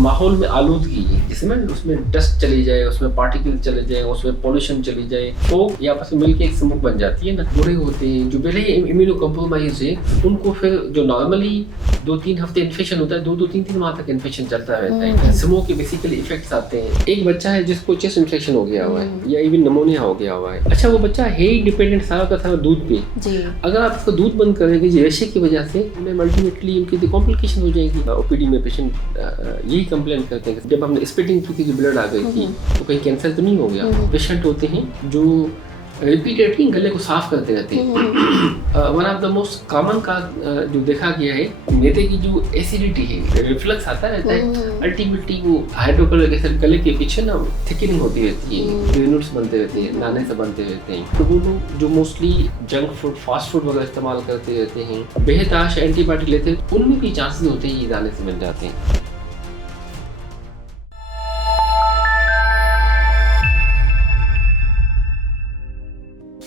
माहौल में आलूदगी है, जिसमें उसमें डस्ट चली जाए, उसमें पार्टिकल चले जाए, उसमें पॉल्यूशन चली जाए, तो ये आपस में मिलकर एक स्मोक बन जाती है ना। बूढ़े होते हैं जो पहले इम्यूनो कम्प्रोमाइज है, उनको फिर जो नॉर्मली 2-3 हफ्ते इन्फेक्शन होता है, 2-3 माह तक इन्फेक्शन चलता रहता है। स्मोक के बेसिकली इफेक्ट्स आते हैं। एक बच्चा है जिसको चेस्ट इन्फेक्शन हो गया हुआ है या इवन निमोनिया हो गया हुआ है, अच्छा वो बच्चा है ही डिपेंडेंट सारा का सारा दूध पे। अगर आप उसको दूध बंद करेंगे रेशे की वजह से, उन्हें अल्टीमेटली उनकी कॉम्प्लिकेशन हो जाएगी। ओपीडी में पेशेंट यही कंप्लेन करते हैं, जब हमने स्पिटिंग की थी, जो ब्लड आ गई थी, तो कहीं कैंसर तो नहीं हो गया। पेशेंट होते हैं जो रिपीटेडली गले को साफ करते रहते हैं। One of the most common का जो देखा गया है, मैदे की जो एसिडिटी है, रिफ्लक्स आता रहता है, अल्टीमेटली वो हाइड्रोक्लोरिक एसिड गले के पीछे ना थिकनिंग होती रहती है, ग्रेन्यूल्स बनते रहते हैं, दाने से बनते रहते हैं। तो वो लोग जो mostly junk food, fast food वगैरह इस्तेमाल करते रहते हैं, बेहताश एंटीबायोटिक लेते हैं, उनमें भी चांसेस होते हैं ये दाने से मिल जाते हैं।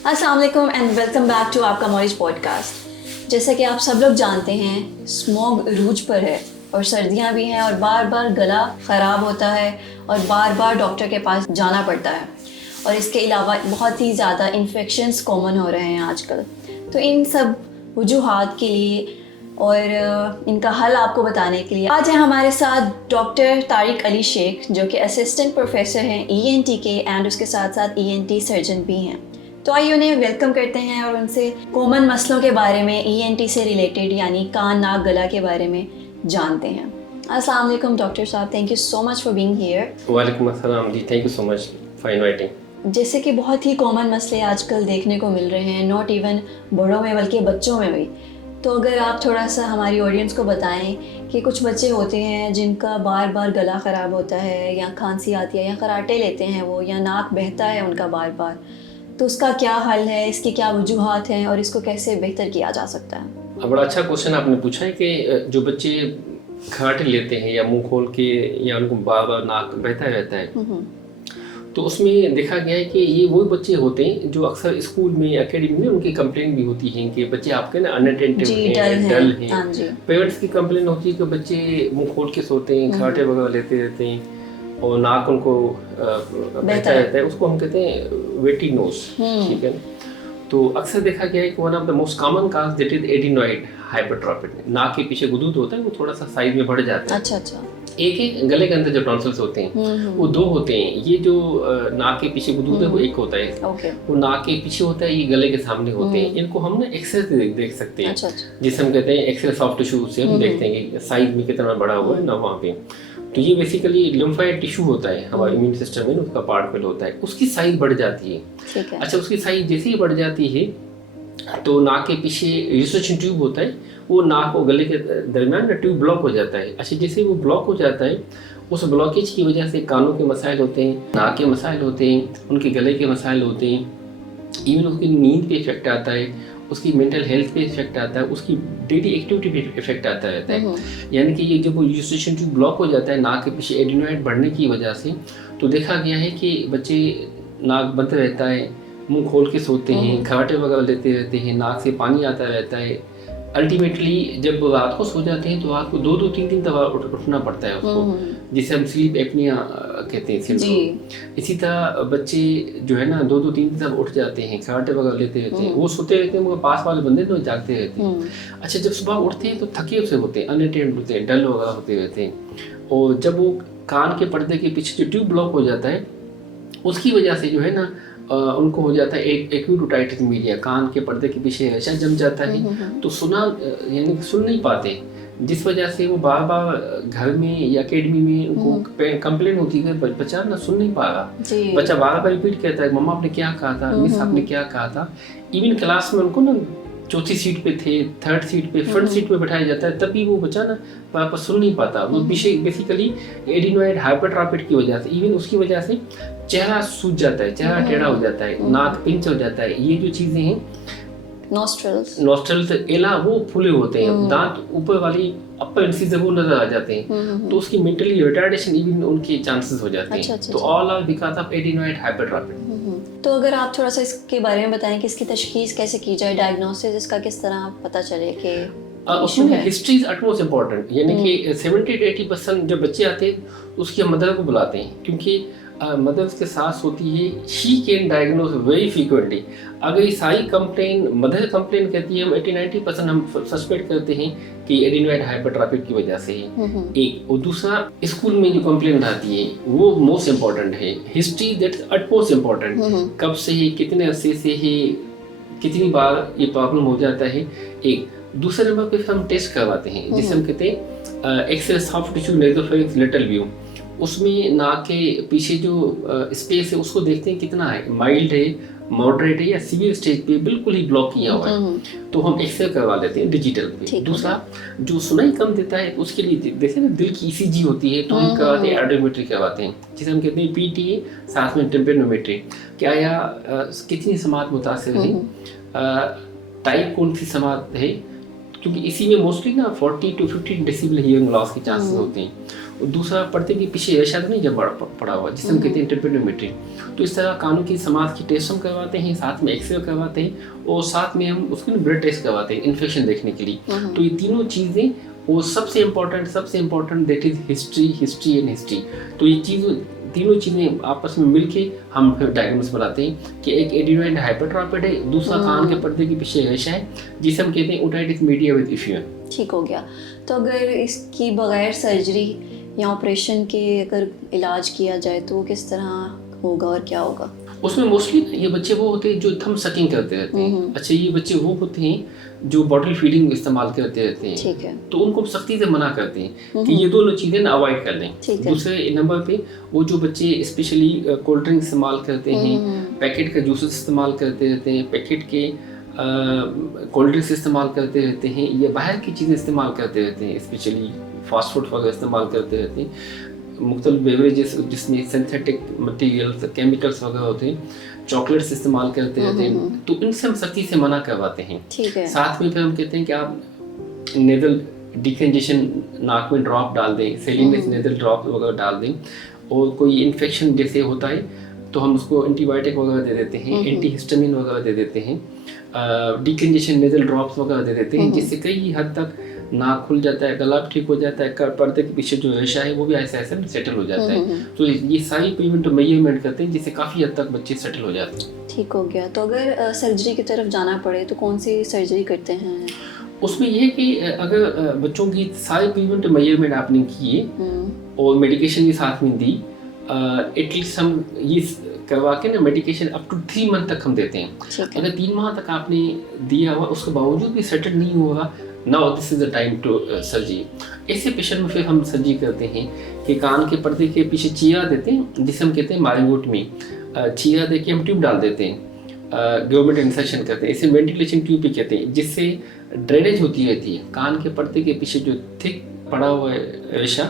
अस्सलाम वालेकुम एंड वेलकम बैक टू आपका मॉरिज पॉडकास्ट। जैसे कि आप सब लोग जानते हैं, स्मोक रूज पर है और सर्दियां भी हैं और बार बार गला ख़राब होता है और बार बार डॉक्टर के पास जाना पड़ता है। और इसके अलावा बहुत ही ज़्यादा इन्फेक्शंस कॉमन हो रहे हैं आजकल। तो इन सब वजूहात के लिए और इनका हल आपको बताने के लिए आज है हमारे साथ डॉक्टर तारिक अली शेख, जो कि असिस्टेंट प्रोफेसर हैं ENT के एंड उसके साथ साथ ENT सर्जन भी हैं। तो आइए उन्हें वेलकम करते हैं और उनसे कॉमन मसलों के बारे में, ENT से रिलेटेड यानी कान नाक गला के बारे में जानते हैं। अस्सलाम वालेकुम डॉक्टर साहब, thank you so much for being here. वालेकुम अस्सलाम जी, thank you so much for inviting. जैसे कि बहुत ही कॉमन मसले आजकल देखने को मिल रहे हैं, नॉट इवन बड़ों में बल्कि बच्चों में भी। तो अगर आप थोड़ा सा हमारी ऑडियंस को बताएं कि कुछ बच्चे होते हैं जिनका बार बार गला ख़राब होता है या खांसी आती है या खराटे लेते हैं वो, या नाक बहता है उनका बार बार, तो उसका क्या हल है, इसके क्या वजूहात हैं और इसको कैसे बेहतर किया जा सकता है? बड़ा अच्छा क्वेश्चन आपने पूछा है कि जो बच्चे खराटे लेते हैं या मुंह खोल के या उनको बार बार नाक बहता रहता है, तो उसमें देखा गया है कि ये वही बच्चे होते हैं जो अक्सर स्कूल में, एकेडमी में उनकी कंप्लेन भी होती है कि बच्चे आपके ना अनअटेंटिव हैं, डल हैं। पेरेंट्स की कंप्लेन होती है कि बच्चे मुंह खोल के सोते हैं, खराटे वगैरह लेते रहते हैं और नाक उनको बहता रहता है, उसको हम कहते हैं वेटी नोज, ठीक है। तो अक्सर देखा गया है कि one of the most common cause that is adenoid hypertrophy. नाक के पीछे गुदूद होता है, वो थोड़ा सा साइज में बढ़ जाता है। अच्छा। एक गले के अंदर जो टॉन्सिल्स होते हैं वो दो होते हैं। ये जो नाक के पीछे गुदूद है वो एक होता है, वो नाक के पीछे होता है, ये गले के सामने होते हैं। इनको हम ना एक्सरे देख सकते हैं, जिसे हम कहते हैं एक्सरे सॉफ्ट टिश्यू से हम देखते हैं कि साइज में कितना बड़ा हुआ है ना वहाँ पे। तो ये बेसिकली लिम्फोइड टिश्यू होता है, हमारे इम्यून सिस्टम में उसका पार्ट होता है, उसकी साइज बढ़ जाती है। अच्छा, उसकी साइज जैसे ही बढ़ जाती है तो नाक के पीछे रिसेशन ट्यूब होता है, वो नाक और गले के दरमियान ना ट्यूब ब्लॉक हो जाता है। अच्छा, जैसे वो ब्लॉक हो जाता है, उस ब्लॉकेज की वजह से कानों के मसाइल होते हैं, नाक के मसाइल होते हैं, उनके गले के मसाइल होते हैं, इवन उसकी नींद पे इफेक्ट आता है, उसकी मेंटल हेल्थ पे इफेक्ट आता है, उसकी डेली एक्टिविटी पे इफेक्ट आता रहता है। यानी कि ये जब वो रिसेशन ट्यूब ब्लॉक हो जाता है नाक के पीछे एडिनॉइड बढ़ने की वजह से, तो देखा गया है कि बच्चे नाक बंद रहता है, मुंह खोल के सोते हैं, खराटे वगैरह लेते रहते हैं, नाक से पानी आता रहता है। अल्टीमेटली जब रात को सो जाते हैं तो रात को 2-3 दफा उठना पड़ता है उसको, जिसे हम स्लीप एपनिया कहते हैं। इसी तरह बच्चे जो है ना 2-3 दफा उठ जाते हैं, खराटे वगैरह लेते रहते हैं, वो सोते रहते हैं, मगर पास वाले बंदे तो जागते रहते हैं। अच्छा, जब सुबह उठते हैं तो थके से होते हैं, अनअटेंड होते हैं, डल वगैरह होते रहते हैं। और जब वो कान के पर्दे के पीछे जो ट्यूब ब्लॉक हो जाता है, उसकी वजह से जो है ना उनको हो जाता है एक एक्यूट ओटाइटिस मीडिया, कान के पर्दे के पीछे रेशा जम जाता है, तो यानी सुन नहीं पाते, जिस वजह से वो बार बार घर में या एकेडमी में उनको कंप्लेन होती है कि बच्चा ना सुन नहीं पा रहा। बच्चा बार बार रिपीट कहता है, मम्मा आपने क्या कहा था, मिस आपने क्या कहा था। इवन क्लास में उनको ना चौथी सीट पे थे, थर्ड सीट पे, फ्रंट सीट पे बैठाया जाता है, तब भी वो बच्चा ना वापस सुन नहीं पाता। वो बेसिकली एडिनॉइड हाइपरट्रोफी की वजह से, इवन उसकी वजह से चेहरा सूज जाता है, चेहरा टेढ़ा हो जाता है, नाक पिंच हो जाता है। ये जो चीजें हैं, नॉस्ट्रल्स एला वो फूले होते हैं, दांत ऊपर वाली अपर इंसिजर वो नजर आ जाते हैं, तो उसकी मेंटली रिटार्डेशन इवन उनके चांसेस हो जाते हैं। तो all are because of adenoid hypertrophy. तो अगर आप थोड़ा सा इसके बारे में बताएं कि इसकी तशखीस कैसे की जाए, डायग्नोसिस इसका किस तरह पता चले कि उसमें हिस्ट्री इज अटमोस्ट इम्पोर्टेंट, यानी कि 70 to 80% जब बच्चे आते हैं उसकी मदर को बुलाते हैं, क्योंकि मदर्स के साथ होती है, she can diagnose very frequently. अगर ये सारी कंप्लेन मदर कंप्लेन कहती है, हम 80-90% हम सस्पेक्ट करते हैं कि एडिनोइड हाइपरट्रॉफी की वजह से है एक, और दूसरा स्कूल में जो कंप्लेन आती है वो मोस्ट इम्पोर्टेंट है। हिस्ट्री दैट्स अटमोस्ट इम्पोर्टेंट, कब से है, कितने अरसे से है, कितनी बार ये प्रॉब्लम हो जाता है एक। दूसरे नंबर पे हम टेस्ट करवाते हैं जिसे हम कहते हैं X-ray soft tissue nasopharynx lateral view. उसमें नाक के पीछे जो स्पेस है उसको देखते हैं कितना है, माइल्ड है, मॉडरेट है या सीवियर स्टेज पे बिल्कुल ही ब्लॉक किया हुआ है, तो हम एक्सरे करवा लेते हैं डिजिटल पे। दूसरा जो सुनाई कम देता है उसके लिए जैसे ना दिल की ईसीजी होती है तो हम करवाते हैं, ऑडियोमेट्री करवाते हैं जिसे हम कहते हैं पीटीए, साथ में टेम्पेरोमेट्री, क्या या कितनी समात मुतासिर है, टाइप कौन सी समात है, क्योंकि इसी में मोस्टली ना 40 to 50 डेसिबल हियरिंग लॉस के चांसेस होते हैं। और दूसरा पर्दे के पीछे रेशा नहीं जब पड़ा हुआ जिसे हम कहते हैं टेम्पेरोमेट्री। तो इस तरह कानों की समाज की टेस्ट हम करवाते हैं, साथ में एक्सरे करवाते हैं और साथ में हम उसके ब्लड टेस्ट करवाते हैं इन्फेक्शन देखने के लिए। तो ये तीनों चीज़ें और सबसे important that is history and history. तो ये तीनों चीज़ें आपस में मिलके हम फिर डायग्नोस बनाते हैं कि एक एडिनोइड हाइपरट्रॉफी है, दूसरा कान के पर्दे के पीछे रेशा है जिसे हम कहते हैं ओटाइटिस मीडिया विद इश्यूएन। ठीक हो गया। तो अगर इसकी बगैर सर्जरी या ऑपरेशन के अगर इलाज किया जाए तो किस तरह होगा और क्या होगा? उसमें मोस्टली ये बच्चे वो होते हैं जो थंब सकिंग करते रहते हैं। अच्छा, ये बच्चे वो होते हैं जो बॉटल फीडिंग इस्तेमाल करते रहते हैं। ठीक है। तो उनको सख्ती से मना करते हैं कि ये दोनों चीज़ें ना अवॉइड कर लें। दूसरे नंबर पे वो जो बच्चे स्पेशली कोल्ड ड्रिंक इस्तेमाल करते हैं, पैकेट का जूसेस इस्तेमाल करते रहते हैं, पैकेट के कोल्ड ड्रिंक्स इस्तेमाल करते रहते हैं या बाहर की चीज़ें इस्तेमाल करते रहते हैं, स्पेशली फास्ट फूड वगैरह इस्तेमाल करते रहते हैं, मुख्तलिफ बेवरेजेस जिसमें सिंथेटिक मटेरियल्स केमिकल्स वगैरह होते हैं, चॉकलेट्स इस्तेमाल करते रहते हैं, तो इनसे हम सख्ती से मना करवाते हैं। साथ में फिर हम कहते हैं कि आप नेजल डिकंजेशन नाक में ड्रॉप डाल दें, सेलिनस नेजल ड्रॉप वगैरह डाल दें, और कोई इन्फेक्शन जैसे होता है तो हम उसको एंटीबायोटिक वगैरह दे देते हैं, एंटीहिस्टामिन वगैरह दे देते हैं, डिकंजेशन नेजल ड्रॉप्स वगैरह दे देते हैं, जिससे कई हद तक नाक खुल जाता है, गला ठीक हो जाता है, पर्दे के पीछे जो रेशा है वो भी ऐसे ऐसे सेटल हो जाता है। तो ये सारी प्रिवेंटिव मेजरमेंट करते हैं जिससे काफ़ी हद तक बच्चे सेटल हो जाते हैं। ठीक हो गया। तो अगर सर्जरी की तरफ जाना पड़े तो कौन सी सर्जरी करते हैं? उसमें यह है कि अगर बच्चों की सारी प्रिवेंटिव मेजरमेंट आपने किए और मेडिकेशन भी साथ में दी, एटलीस्ट हम ये करवा के ना मेडिकेशन अप टू 3 मंथ तक हम देते हैं। अगर 3 माह तक आपने दिया हुआ उसके बावजूद भी सेटल नहीं हुआ, now this is the time to surgery. ऐसे पेशेंट में फिर हम सर्जरी करते हैं कि कान के पर्दे के पीछे चीरा देते हैं जिसे हम कहते हैं मारिंगोटमी, चीरा दे के हम ट्यूब डाल देते हैं, गवर्नमेंट इंसर्शन करते हैं, इसे वेंटिलेशन ट्यूब भी कहते हैं, जिससे ड्रेनेज होती रहती है, कान के पर्दे के पीछे जो थिक पड़ा हुआ है रेशा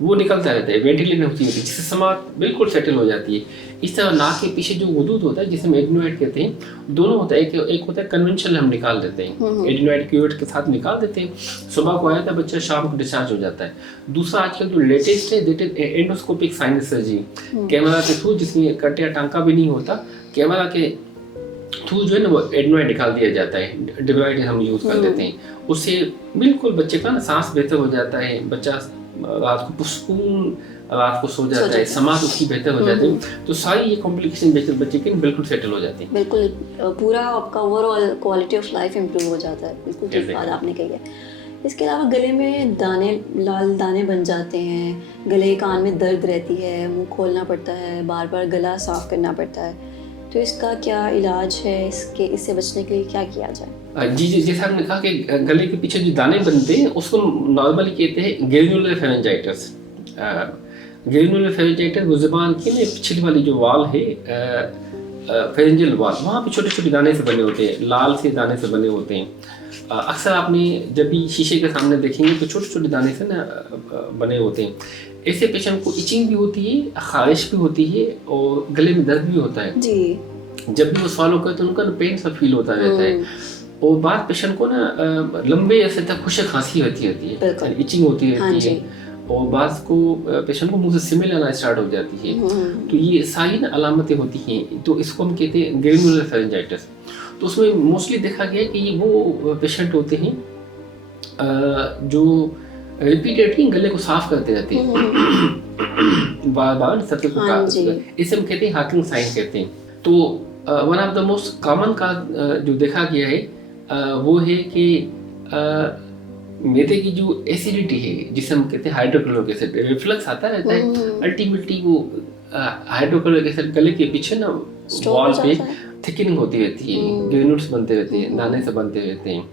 वो निकलता रहता है, वेंटिलेशन होती है जिससे समात बिल्कुल सेटल हो जाती है। इस तरह नाक के पीछे जो वदूद होता है जिसे हम एडिनोइड कहते हैं, दोनों होता है, एक होता है कन्वेंशनल हम निकाल देते हैं, एडिनोइड क्यूवेट के साथ निकाल देते हैं, सुबह को आया था बच्चा शाम को डिस्चार्ज हो जाता है। दूसरा आजकल जो लेटेस्ट है that is endoscopic sinus surgery, camera के थ्रू, जिसमें कट या टांका भी नहीं होता, कैमरा के थ्रू जो है ना वो एडिनोइड निकाल दिया जाता है, डिवाइड हम यूज़ कर लेते हैं, उससे बिल्कुल बच्चे का ना सांस बेहतर हो जाता है, बच्चा रात को पुरसकून रात को सो जाता है, समाज उसकी बेहतर हो जाती है। तो सारी ये कॉम्प्लिकेशन बच्चे की बिल्कुल सेटल हो जाती है, बिल्कुल पूरा आपका overall quality of life improve हो जाता है। बिल्कुल ठीक बात आपने कही है। इसके अलावा गले में दाने, लाल दाने बन जाते हैं, गले कान में दर्द रहती है, मुंह खोलना पड़ता है, बार बार गला साफ करना पड़ता है, तो इसका क्या इलाज है? इससे बचने के लिए क्या किया जाए? जी जैसे आपने कहा कि गले के पीछे जो दाने बनते हैं उसको नॉर्मली कहते हैं ग्रेन्युलर फेरेंजाइटिस। ग्रेन्युलर फेरेंजाइटिस वो ज़ुबान की ना पिछली वाली जो वाल है, फेरेंजियल वाल, वहाँ पे छोटे छोटे दाने से बने होते हैं, लाल से दाने से बने होते हैं। अक्सर आपने जब भी शीशे के सामने देखेंगे तो छोटे छोटे दाने से ना बने होते हैं। ऐसे पेशेंट को इचिंग भी होती है, खारिश भी होती है और गले में दर्द भी होता है जी। जब भी वो सॉल्व करते हैं उनका ना पेन सा फील होता रहता है, और बाद पेशेंट को ना लंबे अरसे तक खुशक खांसी रहती है, इचिंग होती रहती है, और बाद को पेशेंट को मुंह से सिमेल आना स्टार्ट हो जाती है। तो ये सारी ना अलामतें होती हैं, तो इसको हम कहते हैं ग्रेन्युलर फेरेंजाइटिस। तो उसमें मोस्टली देखा गया कि वो पेशेंट होते हैं जो रिपीटेडली गले को साफ करते रहते हैं, बार बार सतह को इसे हम कहते हैं हार्टलिंग साइन कहते हैं। तो one of the most common का जो देखा गया है वो है कि मैदे की जो एसिडिटी है जिसे हम कहते हैं हाइड्रोक्लोरिक एसिड, रिफ्लक्स आता रहता है, अल्टीमेटली वो हाइड्रोक्लोरिक एसिड गले के पीछे ना वॉल पे थिकनिंग होती रहती है, ग्रेन्यूल्स बनते रहते हैं, दाने से बनते रहते हैं।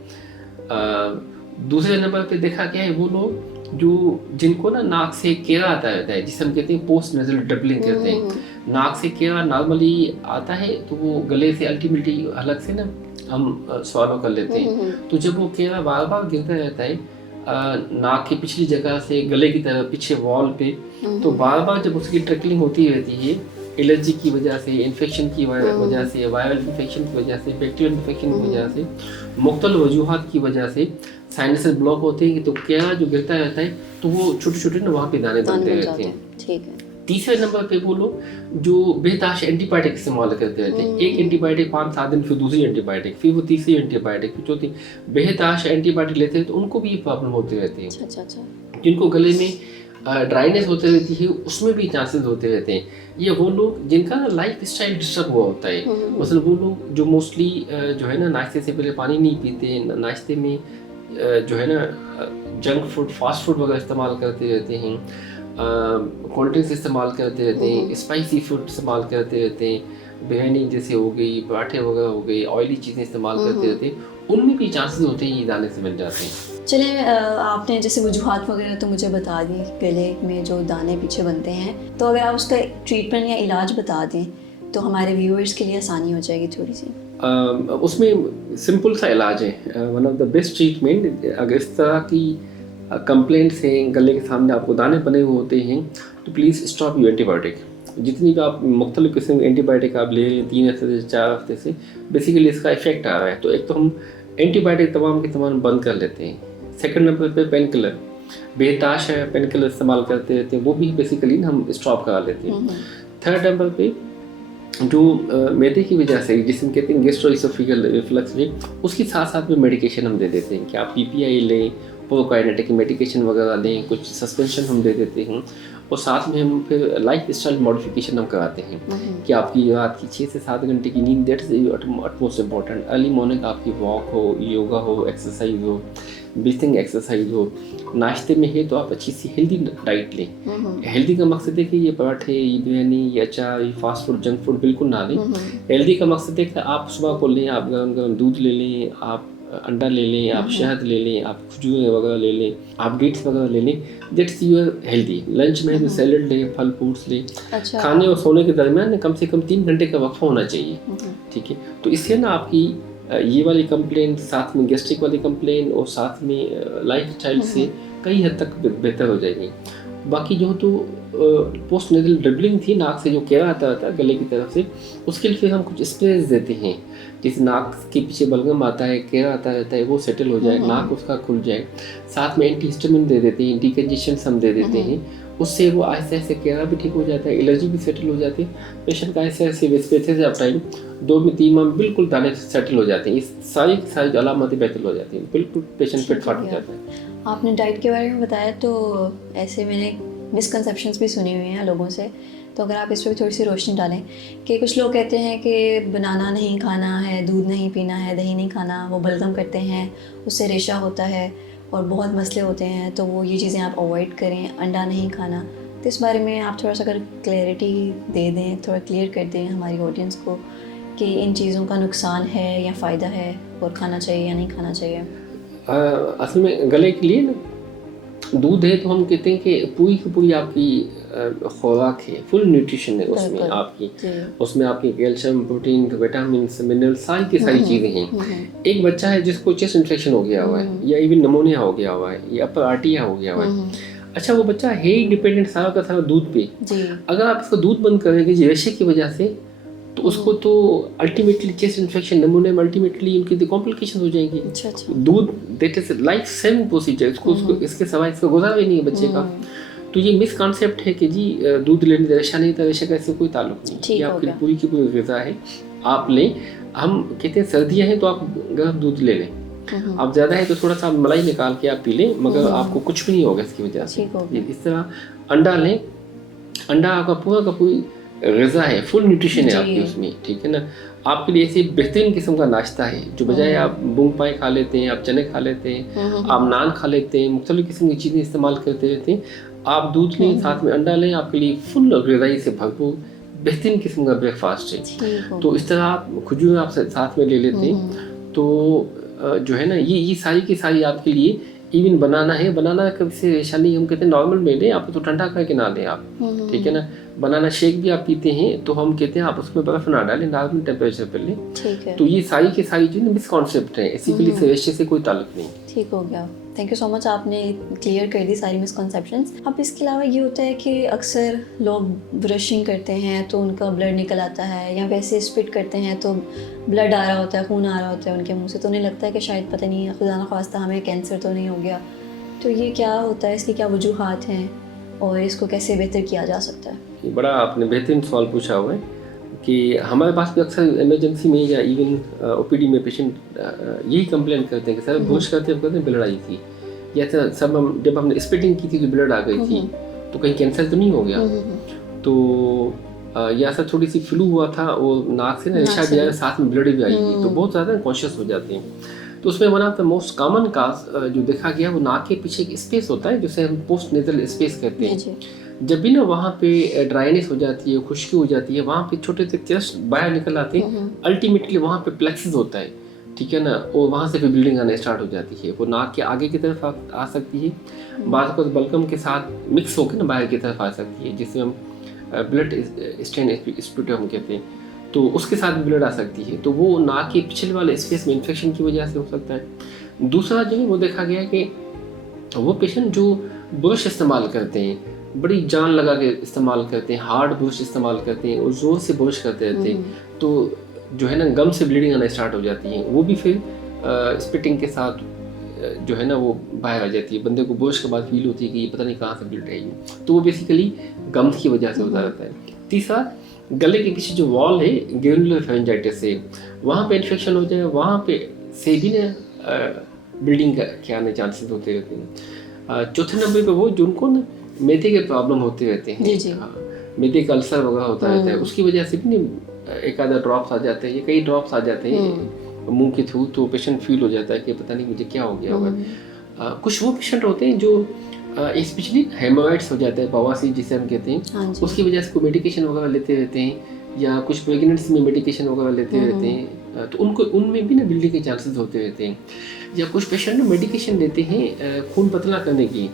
दूसरे नंबर पे देखा गया है वो लोग जो जिनको ना नाक से केरा आता रहता है, जिसे हम कहते हैं पोस्ट नेजल ड्रिबलिंग कहते हैं। नाक से केरा नॉर्मली आता है तो वो गले से अल्टीमेटली अलग से ना हम स्वॉलो कर लेते हैं। तो जब वो केरा बार बार गिरता रहता है नाक की पिछली जगह से गले की तरफ पीछे वॉल पे, तो बार बार जब उसकी ट्रिकलिंग होती रहती है एलर्जी की वजह से, इन्फेक्शन की वजह से, वायरल इन्फेक्शन की वजह से, बैक्टीरियल इन्फेक्शन की वजह से, मुख्तलिफ वजूहात की वजह से साइनसेस ब्लॉक होते हैं, तो क्या जो गिरता रहता है तो वो छोटे छोटे ना वहाँ पे दाने बनते रहते हैं। ठीक है। तीसरे नंबर पे वो लोग जो बेहताश एंटीबायोटिक इस्तेमाल करते रहते हैं, एक एंटीबायोटिक 5-7 दिन, फिर दूसरी एंटीबायोटिक, फिर वो तीसरी एंटीबायोटिक, फिर चौथी, बेहताश एंटीबायोटिक लेते हैं तो उनको भी ये प्रॉब्लम होती रहती है। अच्छा। जिनको गले में ड्राइनेस होती रहती है उसमें भी चांसेस होते रहते हैं। ये वो लोग जिनका ना लाइफ स्टाइल डिस्टर्ब हुआ होता है, मतलब वो लोग जो मोस्टली जो है ना नाश्ते से पहले पानी नहीं पीते, नाश्ते में जो है ना जंक फूड, फास्ट फूड वगैरह इस्तेमाल करते रहते हैं, कोल्ड ड्रिंक्स इस्तेमाल करते रहते हैं, स्पाइसी फूड इस्तेमाल करते रहते हैं, बिरयानी जैसे हो गई, पराठे वगैरह हो गए, ऑयली चीज़ें इस्तेमाल करते रहते हैं, उनमें भी चांसेस होते हैं ये दाने से मिल जाते हैं। चलिए आपने जैसे वजूहात वगैरह तो मुझे बता दी गले में जो दाने पीछे बनते हैं, तो अगर आप उसका ट्रीटमेंट या इलाज बता दें तो हमारे व्यूअर्स के लिए आसानी हो जाएगी थोड़ी सी। उसमें सिंपल सा इलाज है, one of the best treatment. अगर इस तरह की कंप्लेंट्स हैं, गले के सामने आपको दाने बने हुए होते हैं, तो प्लीज़ स्टॉप यू एंटीबायोटिक। जितनी भी आप मुख्तलिफ किस्म के एंटीबायोटिक आप ले रहे हैं 3 हफ्ते से 4 हफ्ते से, बेसिकली इसका इफेक्ट आ रहा है, तो एक तो हम एंटीबायोटिक तमाम के तमाम बंद कर लेते हैं। सेकंड नंबर पे पेन किलर, बेहताश है पेन किलर इस्तेमाल करते रहते हैं, वो भी बेसिकली हम स्टॉप करा लेते हैं। थर्ड नंबर पे जो मैदे की वजह से जिसमें कहते हैं गैस्ट्रोइसोफेगल रिफ्लक्स में, उसके साथ साथ में मेडिकेशन हम दे देते हैं कि आप PPI लें, प्रोकाइनेटिक मेडिकेशन वगैरह लें, कुछ सस्पेंशन हम दे देते हैं, और साथ में हम फिर लाइफ स्टाइल मॉडिफिकेशन हम कराते हैं कि आपकी रात की 6 से 7 घंटे की नींद, that's utmost important. Early morning आपकी वॉक हो, योगा हो, एक्सरसाइज हो, ब्रीथिंग एक्सरसाइज हो, नाश्ते में है तो आप अच्छी सी हेल्दी डाइट लें। हेल्दी का मकसद है कि ये पराठे, ये बिरयानी, ये अचार, ये फास्ट फूड, जंक फूड बिल्कुल ना लें। हेल्दी का मकसद है कि आप सुबह को लें, आप गरम गरम दूध ले लें, आप अंडा ले लें, आप शहद ले लें, आप खजूरें वगैरह ले लें, आप डेट्स वगैरह ले लें, दैट्स यूर हेल्दी। लंच में भी सैलड लें, फल फ्रूट्स लें। अच्छा। खाने और सोने के दरमियान कम से कम 3 घंटे का वक्फा होना चाहिए। ठीक है, तो इससे ना आपकी ये वाली कंप्लेन, साथ में गैस्ट्रिक वाली कंप्लेन और साथ में लाइफ स्टाइल से कई हद तक बेहतर हो जाएगी। बाकी जो तो पोस्ट नेजल ड्रिबलिंग थी, नाक से जो केरा आता था गले की तरफ से, उसके लिए फिर हम कुछ स्प्रेज देते हैं, जिस नाक के पीछे बलगम आता है, केरा आता रहता है, वो सेटल हो जाए, नाक उसका खुल जाए। साथ में एंटीहिस्टामिन दे देते हैं, डिकंजेशन हम दे देते हैं, उससे वो आहिस्ते आहिस्ते केरा भी ठीक हो जाता है, एलर्जी भी सेटल हो जाती है। पेशेंट का आहिस्ते आहिस्ते वेस्पेथेस ऑफ टाइम 2 में 3 माह बिल्कुल दाने सेटल हो जाते हैं, इस सारी अलामतें बेहतर हो जाती हैं, बिल्कुल पेशेंट फिट फाट हो जाता है। आपने डाइट के बारे में बताया, तो ऐसे मैंने मिसकंसेप्शंस भी सुनी हुई हैं लोगों से, तो अगर आप इस पर थोड़ी सी रोशनी डालें कि कुछ लोग कहते हैं कि बनाना नहीं खाना है, दूध नहीं पीना है, दही नहीं खाना, वो बलगम करते हैं, उससे रेशा होता है और बहुत मसले होते हैं, तो वो ये चीज़ें आप अवॉइड करें, अंडा नहीं खाना। तो इस बारे में आप थोड़ा सा अगर क्लैरिटी दे दें, थोड़ा क्लियर कर दें हमारी ऑडियंस को कि इन चीज़ों का नुकसान है या फ़ायदा है और खाना चाहिए या नहीं खाना चाहिए। असल में गले के लिए ना दूध है तो हम कहते हैं कि पूरी की पूरी आपकी खुराक है, फुल न्यूट्रिशन है उसमें आपकी, उसमें आपकी कैल्शियम, प्रोटीन, विटामिन, मिनरल, सारी की सारी चीज़ें हैं। एक बच्चा है जिसको चेस्ट इन्फेक्शन हो गया हुआ है, या इवन निमोनिया हो गया हुआ है, या अपर आर्टिया हो गया हुआ है, अच्छा वो बच्चा है ही डिपेंडेंट सारा का सारा दूध पे। अगर आप इसको दूध बंद करेंगे रेशे की वजह से, तो उसको तो अल्टीमेटली चेस्ट इन्फेक्शन, निमोनिया में अल्टीमेटली उनकी कॉम्प्लिकेशन हो जाएंगी। अच्छा। दूध that is life saving procedure, इसको इसके सिवाय इसका गुजारा भी नहीं है बच्चे का। तो ये मिस कॉन्सेप्ट है कि जी दूध लेने से रेशा नहीं था, रेशा का इससे कोई ताल्लुक नहीं, ये आपकी पूरी की पूरी ग़िज़ा है, आप लें। हम कहते हैं सर्दियाँ हैं तो आप गर्म दूध ले लें, आप ज़्यादा है तो थोड़ा सा मलाई निकाल के आप पी लें, मगर आपको कुछ भी नहीं होगा इसकी वजह से। इस तरह अंडा लें, अंडा आपका पूरा का पूरी ग़िज़ा है, फुल न्यूट्रिशन है आपकी उसमें, ठीक है ना। आपके लिए ऐसे बेहतरीन किस्म का नाश्ता है, जो बजाय आप मूंग पाई खा लेते हैं, आप चने खा लेते हैं, आप नान खा लेते हैं, मुख्तलिफ किस्म की चीज़ें इस्तेमाल करते रहते हैं, आप दूध लें, साथ में अंडा लें, आपके लिए फुल ग़िज़ाई से भरपूर बेहतरीन किस्म का ब्रेकफास्ट है। तो इस तरह आप खजूर आप साथ में ले लेते हैं, तो जो है ना ये सारी की सारी आपके लिए। इवन बनाना कभी से रेशानी हम कहते हैं नॉर्मल में लें, आप तो ठंडा करके ना लें आप, ठीक है ना। बनाना शेक भी आप पीते हैं तो हम कहते हैं आप उसमें बर्फ ना डालें, नॉर्मल टेम्परेचर पर लें, ठीक है। तो ये सारी की सारी चीज़ें मिसकॉन्सेप्ट हैं, इसी के लिए रेशे से कोई ताल्लुक नहीं। ठीक हो गया, थैंक यू सो मच, आपने क्लियर कर दी सारी मिसकॉन्सेप्शंस। अब इसके अलावा ये होता है कि अक्सर लोग ब्रशिंग करते हैं तो उनका ब्लड निकल आता है, या वैसे स्पिट करते हैं तो ब्लड आ रहा होता है, खून आ रहा होता है उनके मुंह से, तो उन्हें लगता है कि शायद पता नहीं खुदा न ख्वास्ता हमें कैंसर तो नहीं हो गया। तो ये क्या होता है, इसकी क्या वजूहात हैं और इसको कैसे बेहतर किया जा सकता है? बड़ा आपने बेहतरीन सवाल पूछा हुआ है कि हमारे पास भी अक्सर इमरजेंसी में या इवन ओपीडी में पेशेंट यही कंप्लेन करते हैं कि सर ब्रश करते हैं ब्लड आई थी, या सब हम जब हमने स्पिटिंग की थी तो ब्लड आ गई थी, तो कहीं कैंसर तो नहीं हो गया। तो या सर थोड़ी सी फ्लू हुआ था और नाक से ना रेशा भी आया, साथ में ब्लड भी आई थी, तो बहुत ज़्यादा कॉन्शियस हो जाते हैं। तो उसमें one of the most common cause जो देखा गया वो नाक के पीछे एक स्पेस होता है जिसे हम पोस्ट नेजल स्पेस कहते हैं। जब भी ना वहाँ पे ड्राइनेस हो जाती है, खुश्की हो जाती है, वहाँ पे छोटे से क्रस्ट बाहर निकल आते हैं, अल्टीमेटली वहाँ पे प्लेक्सिस होता है, ठीक है ना, और वहाँ से फिर ब्लीडिंग आना स्टार्ट हो जाती है। वो नाक के आगे की तरफ आ सकती है, बाद को बलगम के साथ मिक्स होकर ना बाहर की तरफ आ सकती है, जिसे हम ब्लड स्टेन स्प्यूटम कहते हैं, तो उसके साथ ब्लड आ सकती है। तो वो नाक के पिछले वाले स्पेस में इन्फेक्शन की वजह से हो सकता है। दूसरा जो है वो देखा गया कि वो पेशेंट जो ब्रश इस्तेमाल करते हैं, बड़ी जान लगा के इस्तेमाल करते हैं, हार्ड ब्रश इस्तेमाल करते हैं और ज़ोर से ब्रश करते रहते हैं, तो जो है ना गम से ब्लीडिंग आना स्टार्ट हो जाती है। वो भी फिर स्पिटिंग के साथ जो है ना वो बाहर आ जाती है, बंदे को ब्रश के बाद फील होती है कि ये पता नहीं कहाँ से ब्लीड रही है, तो वो बेसिकली गम्स की वजह से होता रहता है। तीसरा, गले के पीछे जो वॉल है ग्रेनुलर फेरेंजाइटिस से, वहाँ पे इन्फेक्शन हो जाए, वहाँ पे से भी ना ब्लीडिंग के आने चांसेस होते रहते हैं। चौथे नंबर पे वो जिनको ना मैदे के प्रॉब्लम होते रहते हैं, मैदे का अल्सर वगैरह होता रहता है, उसकी वजह से भी नहीं एक आधा ड्रॉप्स आ जाते हैं या कई ड्रॉप्स आ जाते हैं मुंह के थ्रू, तो पेशेंट फील हो जाता है कि पता नहीं मुझे क्या हो गया होगा। कुछ वो पेशेंट होते हैं जो स्पेशली हेमोराइड्स हो जाते हैं, बवासीर जिसे हम कहते हैं, उसकी वजह से कोई मेडिकेशन वगैरह लेते रहते हैं, या कुछ प्रेगनेंसी में मेडिकेशन वगैरह लेते रहते हैं, तो उनको उनमें भी ना ब्लीडिंग के चांसेस होते रहते हैं। या कुछ पेशेंट ना मेडिकेशन लेते हैं खून पतला करने की,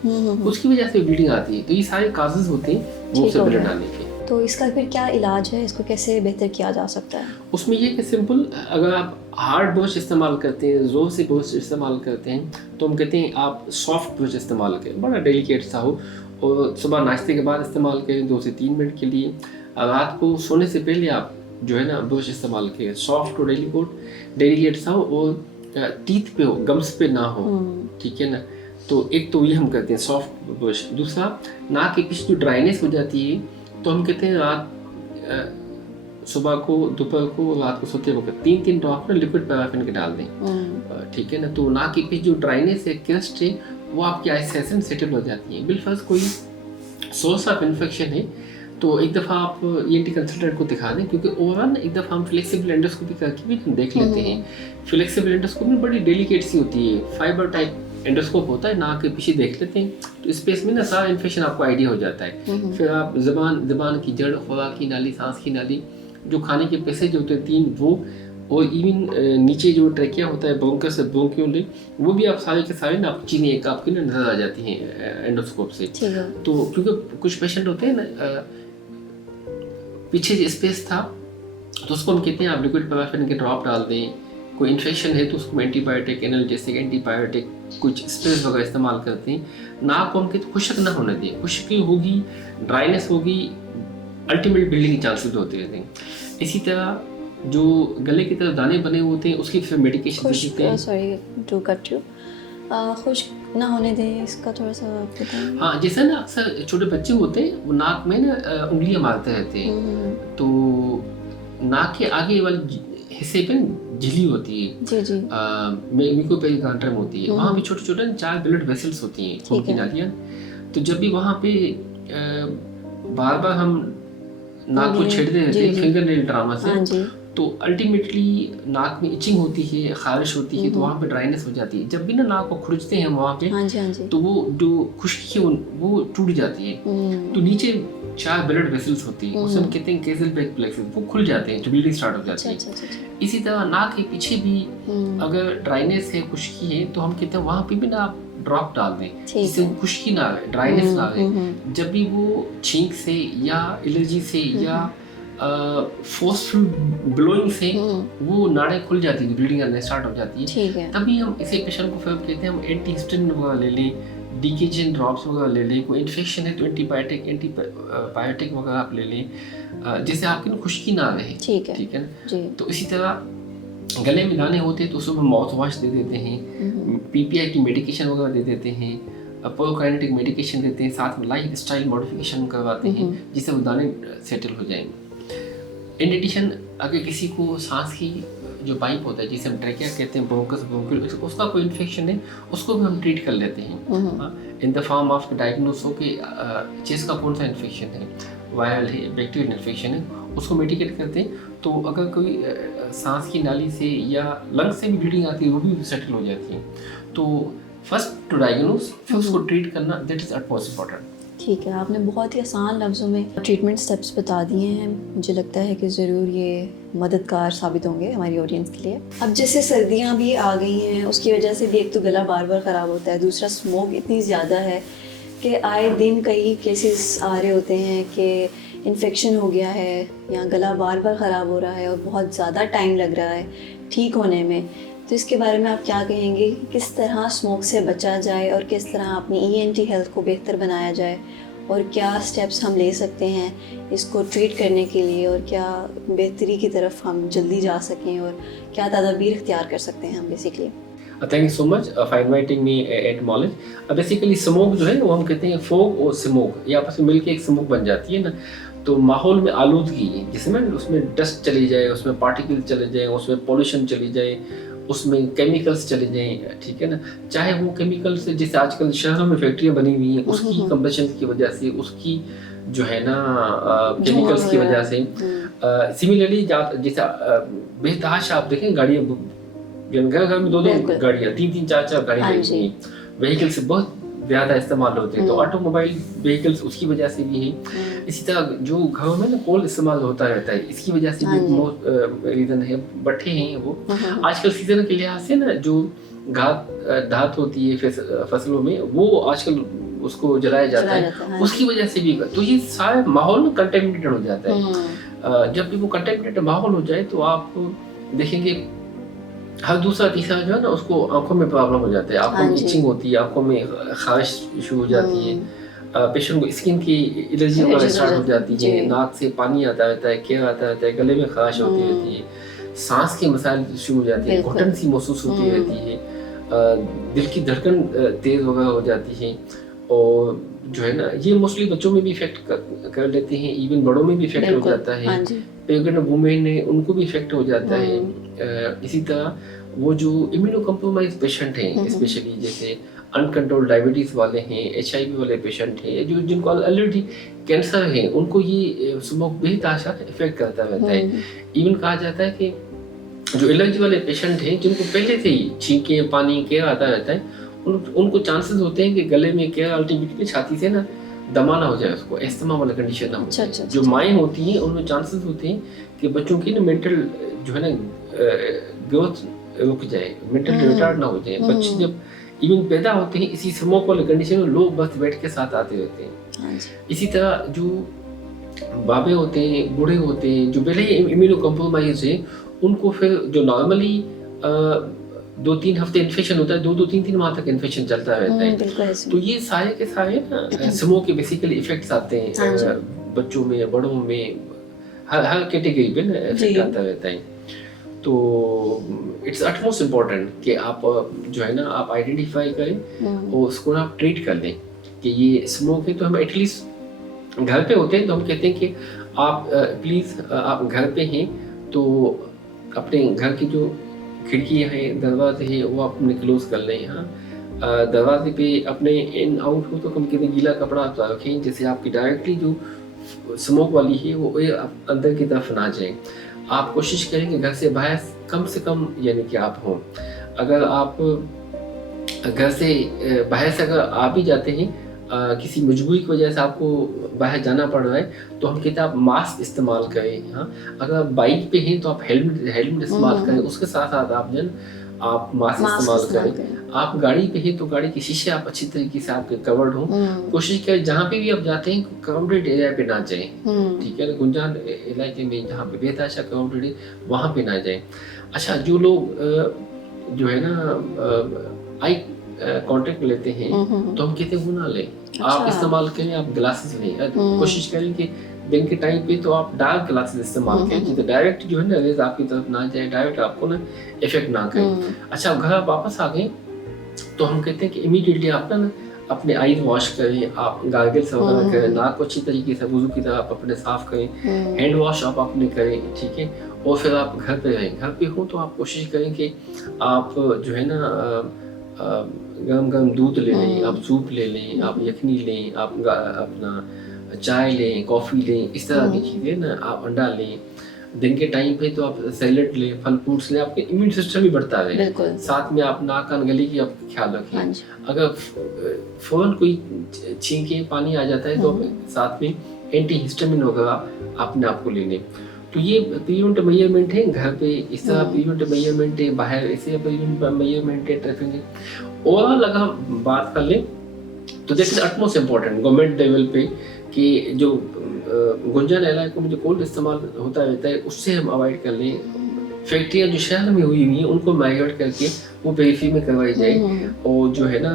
उसकी वजह से ब्लीडिंग आती है। तो ये सारे काजेस होते हैं मुंह से ब्लड आने के। तो इसका फिर क्या इलाज है, इसको कैसे बेहतर किया जा सकता है? उसमें ये कि सिंपल, अगर आप हार्ड ब्रश इस्तेमाल करते हैं, जोर से ब्रश इस्तेमाल करते हैं, तो हम कहते हैं आप सॉफ्ट ब्रश इस्तेमाल करें, बड़ा डेलिकेट सा हो, और सुबह नाश्ते के बाद इस्तेमाल करें 2 से 3 मिनट के लिए। रात को सोने से पहले आप जो है ना ब्रश इस्तेमाल करें, सॉफ्ट और डेलिकेट सा हो, और टीथ पे हो, गम्स पे ना हो, ठीक है ना। तो एक तो ये हम करते हैं सॉफ्ट ब्रश। दूसरा, नाक के पीछे जो ड्राइनेस हो जाती है, तो हम कहते हैं रात सुबह को, दोपहर को, रात को सोते वक्त 3-3 ड्रॉप ना लिक्विड पैराफिन के डाल दें, ठीक है ना। तो नाक के पीछे जो ड्राइनेस है, क्रस्ट है, वो आपकी आइस सेटल हो जाती है। बिलफर्ज कोई सोर्स ऑफ इन्फेक्शन है तो एक दफ़ा आप ENT कंसल्टेंट को दिखा दें, क्योंकि ओवरऑल एक दफ़ा हम फ्लेक्सिबल एंडोस्कोपी करके भी देख लेते हैं। फ्लेक्सिबल एंडोस्कोपी में बड़ी डेलिकेट सी होती है, फाइबर टाइप एंडोस्कोप होता है, नाक के पीछे देख लेते हैं, तो स्पेस में ना सारा इन्फेक्शन आपको आइडिया हो जाता है। फिर आप ज़बान की जड़, खुराक की नाली, सांस की नाली, जो खाने के पैसेज होते हैं 3 वो, और इवन नीचे जो ट्रैकिया होता है ब्रोंकस से ब्रोंक्यूल, वो भी आप सारे के सारे ना आप चीज़ें एक आपकी ना नजर आ जाती हैं एंडोस्कोप से। तो क्योंकि कुछ पेशेंट होते हैं ना पीछे स्पेस था, तो उसको हम कहते हैं आप लिक्विड पैराफिन के ड्रॉप डाल दें। कोई इन्फेक्शन है तो उसको एंटीबायोटिक, एनाल्जेसिक, एंटीबायोटिक, कुछ स्प्रेस वगैरह इस्तेमाल करते हैं। नाक को हम कहते हैं खुश्क ना होने दें, खुश्की होगी, ड्राइनेस होगी, अल्टीमेट ब्लीडिंग के चांसेस होते रहते हैं। इसी तरह जो गले की तरफ दाने बने होते हैं, उसकी फिर मेडिकेशन देते हैं। सॉरी टू कट यू, खुश्क ना होने दें, इसका थोड़ा सा बताएं। हाँ, जैसे ना अक्सर छोटे बच्चे होते हैं वो नाक में ना उंगलियां मारते रहते हैं, तो नाक के आगे वाली हिस्से पे झिल्ली होती है जी जी, म्यूकोपेरिकार्डियम होती है, वहाँ पे छोटे छोटे 4 ब्लड वेसल्स होती हैं, खून की नालियाँ। तो जब भी वहाँ पे बार बार हम नाक को छेड़ते रहते हैं फिंगर नेल ड्रामा से, तो अल्टीमेटली नाक में इचिंग होती है, खारिश होती है, तो वहाँ पे ड्राइनेस हो जाती है। जब भी ना नाक को खुरचते हैं हम वहाँ पे, तो वो जो खुश्की है वो टूट जाती है। तो नीचे 4 ब्लड वेसल्स होती है, उसे हम कहते हैं केसल प्लेक्सस, वो खुल जाते हैं, तो ब्लीडिंग स्टार्ट हो जाती है। इसी तरह नाक के पीछे भी अगर ड्राइनेस है, खुश्की है, तो हम कहते हैं वहाँ पे भी ना आप ड्रॉप डाल दें, जिससे वो खुश्की ना आए, ड्राइनेस ना आए। जब भी वो छींक से या एलर्जी से या फोर्सफुल ब्लोइंग से वो नाड़ें खुल जाती है, ब्लीडिंग आने स्टार्ट हो जाती है, तभी हम इसे पेशेंट को फिर कहते हैं हम एंटीहिस्टामिन वगैरह ले लें, डीकेजिन ड्रॉप्स वगैरह ले लें, कोई इन्फेक्शन है तो एंटीबायोटिक वगैरह आप ले लें, जिससे आपकी खुश्की ना रहे। ठीक है ना। तो इसी तरह गले में दाने होते हैं तो उसमें माउथ वॉश दे देते हैं, पीपीआई की मेडिकेशन वगैरह दे देते हैं, प्रोकाइनेटिक मेडिकेशन देते हैं, साथ में लाइफ स्टाइल मॉडिफिकेशन करवाते हैं, जिससे वो दाने सेटल हो जाएंगे। इन एडिशन अगर किसी को सांस की जो पाइप होता है, जिसे हम ट्रैकिया कहते हैं, ब्रोंकस ब्रोंकियल, उसका कोई इन्फेक्शन है, उसको भी हम ट्रीट कर लेते हैं in the form of diagnose हो कि चेस्ट का कौन सा इन्फेक्शन है, वायरल है, बैक्टीरियल इन्फेक्शन है, उसको मेडिकेट करते हैं। तो अगर कोई सांस की नाली से या लंग्स से भी ब्लीडिंग आती है, वो भी सेटल हो जाती है। तो फर्स्ट टू डायग्नोस, फिर उसको ट्रीट करना, दैट इज मोस्ट इम्पॉर्टेंट। ठीक है, आपने बहुत ही आसान लफ्ज़ों में ट्रीटमेंट स्टेप्स बता दिए हैं। मुझे लगता है कि ज़रूर ये मददगार साबित होंगे हमारी ऑडियंस के लिए। अब जैसे सर्दियां भी आ गई हैं, उसकी वजह से भी एक तो गला बार बार ख़राब होता है, दूसरा स्मोक इतनी ज़्यादा है कि आए दिन कई केसेस आ रहे होते हैं कि इन्फेक्शन हो गया है या गला बार बार ख़राब हो रहा है और बहुत ज़्यादा टाइम लग रहा है ठीक होने में। तो इसके बारे में आप क्या कहेंगे कि किस तरह स्मोक से बचा जाए और किस तरह अपनी ENT हेल्थ को बेहतर बनाया जाए, और क्या स्टेप्स हम ले सकते हैं इसको ट्रीट करने के लिए, और क्या बेहतरी की तरफ हम जल्दी जा सकें, और क्या तदाबीर इख्तियार कर सकते हैं हम basically. Thank you so much for inviting me at knowledge. Basically smoke जो है वो हम कहते हैं फोग और स्मोक, ये आपस में मिलकर एक स्मोक बन जाती है ना। तो माहौल में आलूदगी जिसमें उसमें डस्ट चली जाए, उसमें पार्टिकल चले जाए, उसमें पॉल्यूशन चली जाए, उसमें केमिकल्स चले जाएं, ठीक है ना। चाहे वो केमिकल्स जैसे आजकल शहरों में फैक्ट्रियां बनी हुई हैं, उसकी कंबशन की वजह से, उसकी जो है ना केमिकल्स की वजह से। सिमिलरली जैसा बेतहाश आप देखें गाड़ियाँ, घर घर में 2-2 गाड़ियाँ, 3-3 4-4 गाड़ियाँ व्हीकल से बहुत ज़्यादा इस्तेमाल होते हैं, तो ऑटोमोबाइल व्हीकल्स उसकी वजह से भी है। इसी तरह जो घरों में ना कोल इस्तेमाल होता रहता है, इसकी वजह से भी रीज़न है। भट्ठे हैं वो आजकल सीजन के लिहाज से ना, जो धात होती है फसलों में, वो आजकल उसको जलाया जाता है, उसकी वजह से भी। तो ये सारा माहौल कंटेमिनेटेड हो जाता है। जब भी वो कंटेमिनेटेड माहौल हो जाए तो आप देखेंगे हर दूसरा तीसरा जो है ना, उसको आंखों में प्रॉब्लम हो जाता है, आंखों में इचिंग होती है, आंखों में खारिश शुरू हो जाती है, पेशेंट को स्किन की एलर्जी वगैरह स्टार्ट हो जाती है, नाक से पानी आता रहता है, क्या आता रहता है, गले में खारिश होती रहती है, सांस के मसाइल शुरू हो जाते हैं, घुटन सी महसूस होती रहती है, दिल की धड़कन तेज वगैरह हो जाती है। और जो है ना, ये मोस्टली बच्चों में भी इफेक्ट कर लेते हैं, इवन बड़ों में भी इफेक्ट हो जाता है, प्रेग्नेंट वुमेन है उनको भी इफेक्ट हो जाता है। इसी तरह वो जो इम्यूनो कॉम्प्रोमाइज पेशेंट हैं, स्पेशली जैसे अनकंट्रोल्ड डायबिटीज वाले हैं, HIV वाले पेशेंट हैं, जो जिनको ऑलरेडी कैंसर है, उनको ये स्मोक बेहद इफेक्ट करता रहता है। इवन कहा जाता है कि जो एलर्जी वाले पेशेंट हैं, जिनको पहले से ही छींके पानी क्या आता रहता है, उनको चांसेस होते हैं कि गले में क्या अल्टीमेटली छाती से ना दमा ना हो जाए, उसको एस्थमा वाला कंडीशन ना हो जाए। जो माएँ होती हैं उनमें चांसेस होते हैं कि बच्चों की ना मेंटल जो है ना ग्रोथ रुक जाए, मेंटल रिटार्ड ना हो जाए। बच्चे जब इवन पैदा होते हैं इसी स्मोक वाले कंडीशन में, लोग बस बेड के साथ आते रहते हैं। इसी तरह जो बाबे होते हैं, बूढ़े होते हैं, जो पहले ही इम्यूनो कॉम्प्रोमाइज है, उनको फिर जो नॉर्मली 2-3 हफ्ते इन्फेक्शन होता है, 2-3 माह तक इन्फेक्शन चलता रहता है। तो ये सारे के सारे ना स्मोक के बेसिकली इफेक्ट्स आते हैं बच्चों में, बड़ों में, हर कैटेगरी पे ना इफेक्ट आता रहता है। तो इट्स अटमोस्ट इम्पोर्टेंट कि आप जो है ना, आप आइडेंटिफाई करें और उसको ना आप ट्रीट कर लें कि ये स्मोक है। तो हम एटलीस्ट घर पे होते हैं तो हम कहते हैं कि आप प्लीज़ आप घर पे हैं तो अपने घर की जो खिड़कियाँ हैं, दरवाजे हैं, वो आप अपने क्लोज कर लें। हाँ, दरवाजे पे अपने इन आउट हो तो कम से कम गीला कपड़ा आप रखें, जैसे आपकी डायरेक्टली जो स्मोक वाली है वो अंदर की तरफ ना जाए। आप कोशिश करें कि घर से बाहर कम से कम यानी कि आप हों। अगर आप घर से बाहर से अगर आ भी जाते हैं, किसी मजबूरी की वजह से आपको बाहर जाना पड़ रहा है, तो हम कहते हैं आप मास्क इस्तेमाल करें। हाँ, अगर आप बाइक पे हैं तो आप हेलमेट इस्तेमाल करें, उसके साथ साथ आप मास्क इस्तेमाल करें। आप गाड़ी पे हैं तो गाड़ी के शीशे आप अच्छी तरीके से आपके कवर्ड हों। कोशिश करें जहाँ पे भी आप जाते हैं क्राउडेड एरिया पे ना जाएं, ठीक है ना, गुंजान इलाके में जहाँ पे बेतहाशा क्राउडेड है वहाँ पे ना जाएं। अच्छा, जो लोग जो है ना आई कांटेक्ट लेते हैं तो हम कहते हैं वो ना लें। आप इस्तेमाल करें, आप ग्लासेस लें। कोशिश करें कि दिन के टाइम पे तो आप डार्क ग्लासेस इस्तेमाल करें, जिससे डायरेक्ट जो है ना रेज आपकी तरफ ना जाए, डायरेक्ट आपको ना इफेक्ट ना करे। अच्छा, घर आप वापस आ गए तो हम कहते हैं कि इमीडिएटली आप ना अपने आईज वॉश करें, आप गार्गल्स वगैरह करें, नाक को अच्छी तरीके से वुजू की तरह आप अपने साफ करें, हैंड वॉश आप अपने करें, ठीक है। और फिर आप घर पे रहें। घर पे हो तो आप कोशिश करें कि आप जो है ना गरम गरम दूध ले लें, आप सूप ले लें, आप यखनी लें, आप अपना चाय लें, कॉफ़ी लें, इस तरह की चीज़ें ना, आप अंडा लें। दिन के टाइम पे तो आप सैलेड लें, फल फ्रूट्स लें, आपके इम्यून सिस्टम भी बढ़ता है। साथ में आप नाक कान गले की आप ख्याल रखें। अगर फौरन कोई छींके पानी आ जाता है तो साथ में एंटी हिस्टामिन वगैरह अपने आप को ले लें। तो ये प्रिवेंटिव मेजरमेंट है घर पे, इस तरह प्रिवेंटिव मेजरमेंट है बाहर, इसे प्रिवेंटिव मेजरमेंट है ट्रैफिक। ओवरऑल अगर हम बात कर लें तो this is utmost important government level पे कि जो गुंजन इलाकों में जो कोल्ड इस्तेमाल होता रहता है उससे हम अवॉइड कर लें। फैक्ट्रियाँ जो शहर में हुई हुई हैं उनको माइग्रेट करके वो पेरिफेरी में करवाई जाए, और जो है ना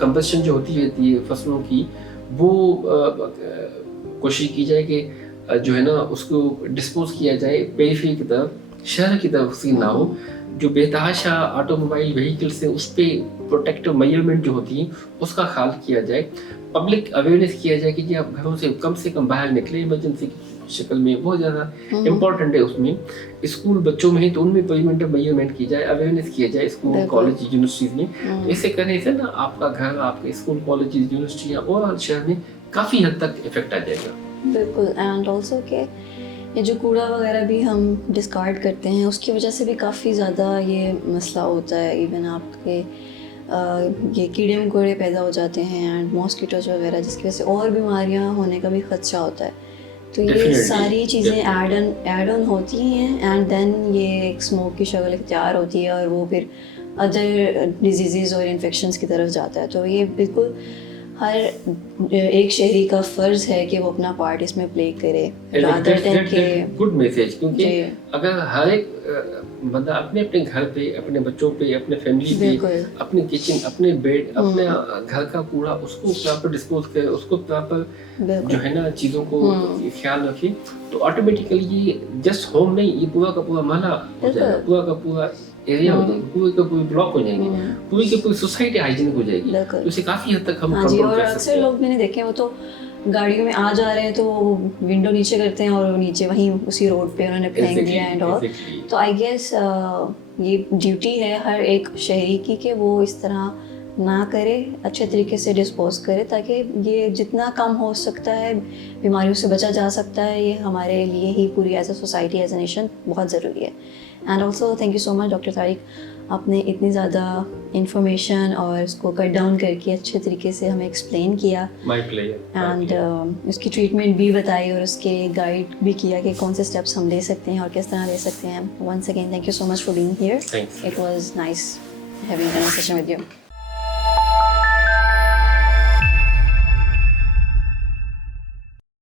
कंबस्शन जो होती रहती है फसलों की, वो कोशिश की जाए कि जो है ना उसको डिस्पोज किया जाए पेरिफेरी की तरफ, शहर की तरफ उसकी ना हो। जो बेतहाशा ऑटोमोबाइल व्हीकल्स हैं उस पर प्रोटेक्टिव मेजरमेंट जो होती हैं उसका ख्याल किया जाए। पब्लिक अवेयरनेस किया जाए कि जी आप घरों से कम बाहर निकले इमरजेंसी की शक्ल में, बहुत ज़्यादा इम्पोर्टेंट है। उसमें स्कूल बच्चों में ही तो उनमें प्रिवेंटिव मेजरमेंट की जाए, अवेयरनेस किया जाए स्कूल कॉलेज यूनिवर्सिटीज़ में। इससे करने से ना आपका घर, आपके स्कूल कॉलेज यूनिवर्सिटियाँ और शहर में काफ़ी हद तक इफेक्ट आ जाएगा। बिल्कुल। एंड ऑल्सो के ये जो कूड़ा वगैरह भी हम डिस्कार्ड करते हैं उसकी वजह से भी काफ़ी ज़्यादा ये मसला होता है। इवन आपके ये कीड़े मकोड़े पैदा हो जाते हैं एंड मॉस्किटोज वगैरह, जिसकी वजह से और बीमारियां होने का भी खदशा होता है। तो ये सारी चीज़ें ऐड ऑन होती हैं एंड देन ये एक स्मोक की शक्ल इख्तियार होती है और वो फिर अदर डिजीज़ और इन्फेक्शंस की तरफ जाता है। तो ये बिल्कुल हर एक शहरी का फर्ज है कि वो अपना पार्ट इसमें प्ले करे। गुड मैसेज, क्योंकि अगर हर एक बंदा अपने अपने घर पे, अपने बच्चों पे, अपने फैमिली पे, अपने किचन, अपने बेड, अपने घर का कूड़ा उसको प्रॉपर डिस्पोज करे, उसको प्रॉपर जो है ना चीज़ों को ख्याल रखे, तो ऑटोमेटिकली ये जस्ट होम नहीं, ये पूरा का पूरा महला हो जाएगा, पूरा का पूरा एरिया हो जाएगा, पूरे का पूरे ब्लॉक हो जाएंगे, पूरी की पूरी सोसाइटी हाइजीनिक हो जाएगी। तो इसे काफ़ी हद तक हम कंट्रोल कर सकते हैं। अक्सर लोग मैंने देखे वो तो गाड़ियों में आ जा रहे हैं तो विंडो नीचे करते हैं और नीचे वहीं उसी रोड पे उन्होंने फेंक दिया एंड ऑल। तो आई गेस ये ड्यूटी है हर एक शहरी की कि वो इस तरह ना करे, अच्छे तरीके से डिस्पोज करे, ताकि ये जितना कम हो सकता है बीमारियों से बचा जा सकता है। ये हमारे लिए ही पूरी as a society, as a nation बहुत ज़रूरी है। And also thank you so much doctor Tariq, आपने इतनी ज़्यादा इंफॉर्मेशन और इसको कट डाउन करके अच्छे तरीके से हमें एक्सप्लेन किया। My pleasure. एंड उसकी ट्रीटमेंट भी बताई और उसके गाइड भी किया कि कौन से स्टेप्स हम ले सकते हैं और किस तरह ले सकते हैं। Once again thank you so much for being here. It was nice having a session with you.